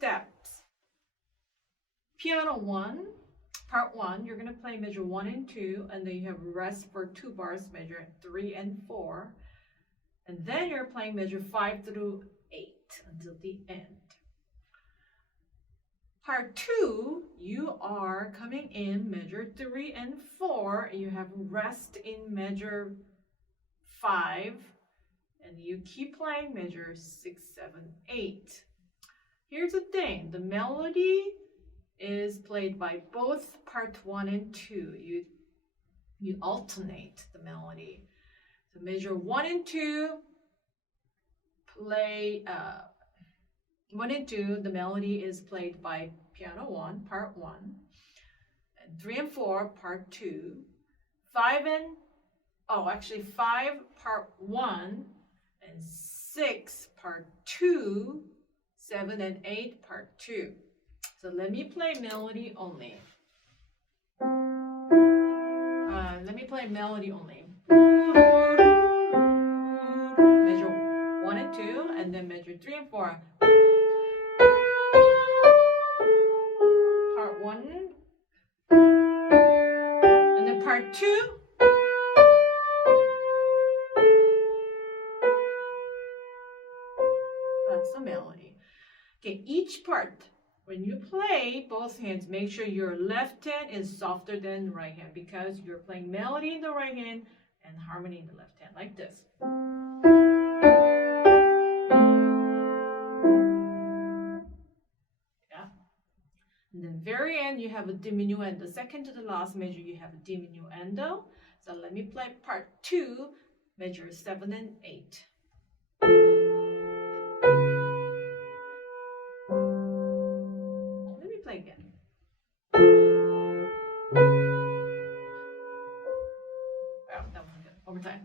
steps. Piano 1, part 1, you're going to play measure 1 and 2, and then you have rest for 2 bars, measure 3 and 4. And then you're playing measure 5 through 8 until the end. Part 2, you are coming in measure 3 and 4. You have rest in measure 5. And you keep playing measure 6, 7, 8. Here's the thing. The melody is played by both part 1 and 2. You alternate the melody. So measure 1 and 2, play 1 and 2, the melody is played by piano 1, part 1, and 3 and 4, part 2, 5, part 1, and 6, part 2, 7 and 8, part 2. So let me play melody only. Measure 1 and 2, and then measure 3 and 4. Part 1, and then part 2. That's the melody. Okay, each part, when you play both hands, make sure your left hand is softer than the right hand because you're playing melody in the right hand and harmony in the left hand, like this. Yeah. And then very end, you have a diminuendo. The second to the last measure, you have a diminuendo. So let me play part 2, measure 7 and 8. Let me play again. One more time.